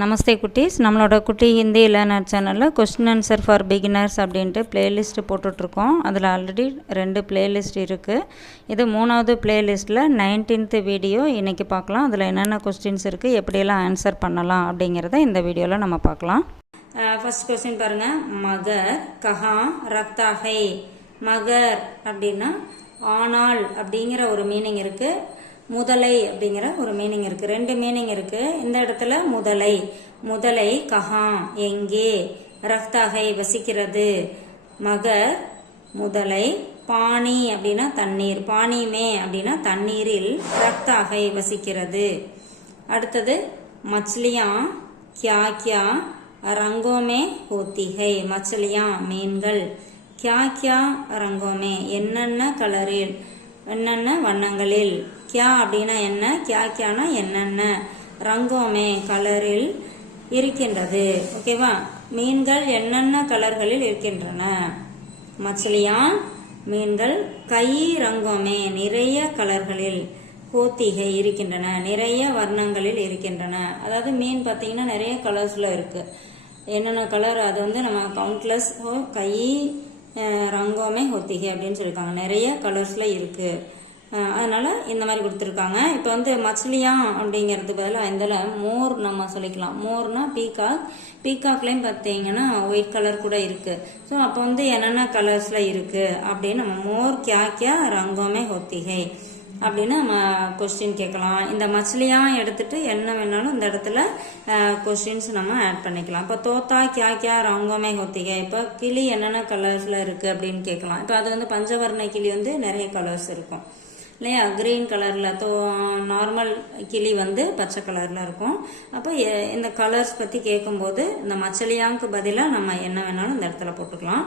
நமஸ்தே குட்டீஸ், நம்மளோட குட்டி ஹிந்தி லேர்னர் சேனலில் கொஸ்டின் ஆன்சர் ஃபார் பிகினர்ஸ் அப்படின்ட்டு பிளேலிஸ்ட்டு போட்டுட்ருக்கோம். அதில் ஆல்ரெடி 2 பிளேலிஸ்ட் இருக்குது. இது 3வது பிளேலிஸ்ட்டில் 19th வீடியோ இன்றைக்கி பார்க்கலாம். அதில் என்னென்ன கொஸ்டின்ஸ் இருக்குது, எப்படியெல்லாம் ஆன்சர் பண்ணலாம் அப்படிங்கிறத இந்த வீடியோவில் நம்ம பார்க்கலாம். ஃபர்ஸ்ட் கொஸ்டின் பாருங்கள். மகர் கஹா ரக்தா ஹை. மகர் அப்படின்னா ஆனால் அப்படிங்கிற ஒரு மீனிங் இருக்குது, முதலை அப்படிங்கிற ஒரு மீனிங் இருக்கு. 2 மீனிங் இருக்கு. இந்த இடத்துல முதலை கஹா எங்கே, ரக்தாகை வசிக்கிறது. மகர் முதலை, பானி அப்படின்னா தண்ணீர், பானிமே அப்படின்னா தண்ணீரில், ரக்தாகை வசிக்கிறது. அடுத்தது மச்லியா கியா கியா ரங்கோமே ஹோத்திகை. மச்லியா மீன்கள், கியா கியா ரங்கோமே என்னென்ன கலரில், என்னென்ன வண்ணங்களில். கியா அப்படின்னா என்ன, கியா கியானா என்னென்ன, ரங்கோமே கலரில் இருக்கின்றது. ஓகேவா, மீன்கள் என்னென்ன கலர்களில் இருக்கின்றன. மச்சலியா மீன்கள், கை ரங்கோமே நிறைய கலர்களில், ஹோத்திகை இருக்கின்றன நிறைய வர்ணங்களில் இருக்கின்றன. அதாவது மீன் பார்த்தீங்கன்னா நிறைய கலர்ஸ்ல இருக்கு. என்னென்ன கலர் அது வந்து நம்ம கவுண்ட்லெஸ், கை ரங்கோமே ஹோத்திகை அப்படின்னு சொல்லியிருக்காங்க. நிறைய கலர்ஸ்ல இருக்கு, அதனால இந்த மாதிரி கொடுத்துருக்காங்க. இப்போ வந்து மச்லியா அப்படிங்கிறது பதிலாக இதில் மோர் நம்ம சொல்லிக்கலாம். மோர்னா பீகாக், பீகாக்லேயும் பார்த்தீங்கன்னா ஒயிட் கலர் கூட இருக்கு. ஸோ அப்போ வந்து என்னென்ன கலர்ஸ்ல இருக்கு அப்படின்னு நம்ம மோர் கியா கியா ரங்கோமே ஹோத்திகை அப்படின்னு நம்ம கொஸ்டின் கேட்கலாம். இந்த மச்லியா எடுத்துட்டு என்ன வேணாலும் இந்த இடத்துல கொஸ்டின்ஸ் நம்ம ஆட் பண்ணிக்கலாம். இப்போ தோத்தா கியா கியா ரங்கோமே ஹோத்திகை. இப்போ கிளி என்னென்ன கலர்ஸ்ல இருக்கு அப்படின்னு கேட்கலாம். இப்போ அது வந்து பஞ்சவர்ண கிளி வந்து நிறைய கலர்ஸ் இருக்கும் இல்லையா. கிரீன் கலர்ல, நார்மல் கிளி வந்து பச்சை கலர்ல இருக்கும். அப்போ இந்த கலர்ஸ் பத்தி கேட்கும்போது இந்த மச்சலியாவுக்கு பதிலாக நம்ம என்ன வேணாலும் இந்த இடத்துல போட்டுக்கலாம்.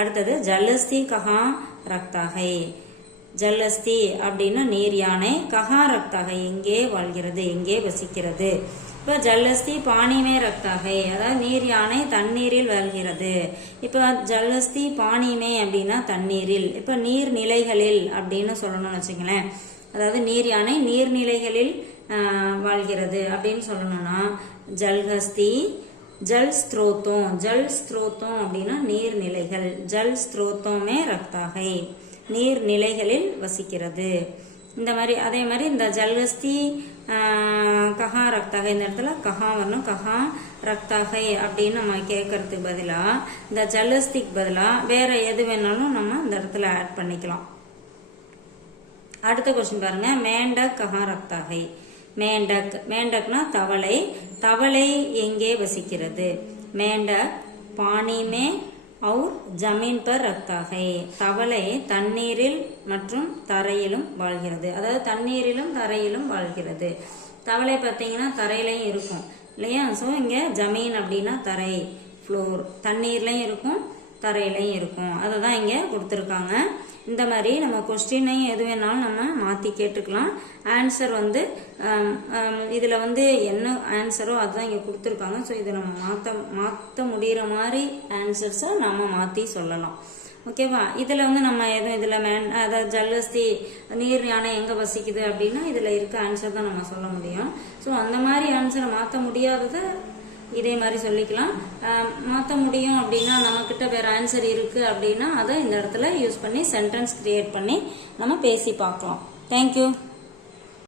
அடுத்தது ஜல்லஸ்தி கஹா ரக்தாகை. ஜல்லஸ்தி அப்படின்னா நீர் யானை, கஹா ரக்தாகை எங்கே வாழ்கிறது, எங்கே வசிக்கிறது. இப்போ ஜல்லஸ்தி பானிமே ரக்தாகை, அதாவது நீர் யானை தண்ணீரில் வாழ்கிறது. இப்போ ஜல்லஸ்தி பானிமே அப்படின்னா தண்ணீரில். இப்போ நீர்நிலைகளில் அப்படின்னு சொல்லணும்னு வச்சுங்களேன். அதாவது நீர் யானை நீர்நிலைகளில் வாழ்கிறது அப்படின்னு சொல்லணும்னா ஜல்ஹஸ்தி ஜல் ஸ்த்ரோத்தம். ஜல் ஸ்த்ரோத்தம் அப்படின்னா நீர்நிலைகள், ஜல் ஸ்த்ரோத்தமே ரக்தாகை நீர்நிலைகளில் வசிக்கிறது. இந்த மாதிரி அதே மாதிரி இந்த ஜல்ஹஸ்தி கஹா ரக்தாகை, இந்த இடத்துல கஹா வரணும். கஹா ரக்தாகை அப்படின்னு நம்ம கேட்கறதுக்கு பதிலாக இந்த ஜல்ஹஸ்திக்கு பதிலாக வேற எது வேணாலும் நம்ம இந்த இடத்துல ஆட் பண்ணிக்கலாம். அடுத்த கொஸ்டின் பாருங்க. மேண்டக் கஹா ரக்தாகை. மேண்டக், மேண்டக்னா தவளை, தவளை எங்கே வசிக்கிறது. மேண்டக் பானிமே और ஜமீன் பர் ரக்தாகை. தவளை தண்ணீரில் மற்றும் தரையிலும் வாழ்கிறது. அதாவது தண்ணீரிலும் தரையிலும் வாழ்கிறது. தவளை பார்த்தீங்கன்னா தரையிலையும் இருக்கும் இல்லையா. ஸோ இங்கே ஜமீன் அப்படின்னா தரை, ஃப்ளோர், தண்ணீர்லையும் இருக்கும் தரையிலையும் இருக்கும். அதை தான் இங்கே கொடுத்துருக்காங்க. இந்த மாதிரி நம்ம கொஸ்டினையும் எது வேணாலும் நம்ம மாற்றி கேட்டுக்கலாம். ஆன்சர் வந்து இதில் வந்து என்ன ஆன்சரோ அதுதான் இங்கே கொடுத்துருக்காங்க. ஸோ இதை நம்ம மாற்ற முடிகிற மாதிரி ஆன்சர்ஸை நம்ம மாற்றி சொல்லலாம். ஓகேவா. இதில் வந்து நம்ம எதுவும் இதில் அதாவது ஜல்லஸ்தி நீர் யானை எங்கே வசிக்குது அப்படின்னா இதில் இருக்க ஆன்சர் தான் நம்ம சொல்ல முடியும். ஸோ அந்த மாதிரி ஆன்சரை மாற்ற முடியாததை இதே மாதிரி சொல்லிக்கலாம். மாற்ற முடியும் அப்படின்னா நம்மக்கிட்ட வேற ஆன்சர் இருக்கு அப்படின்னா அதை இந்த இடத்துல யூஸ் பண்ணி சென்டென்ஸ் கிரியேட் பண்ணி நம்ம பேசி பார்க்கலாம். தேங்க்யூ.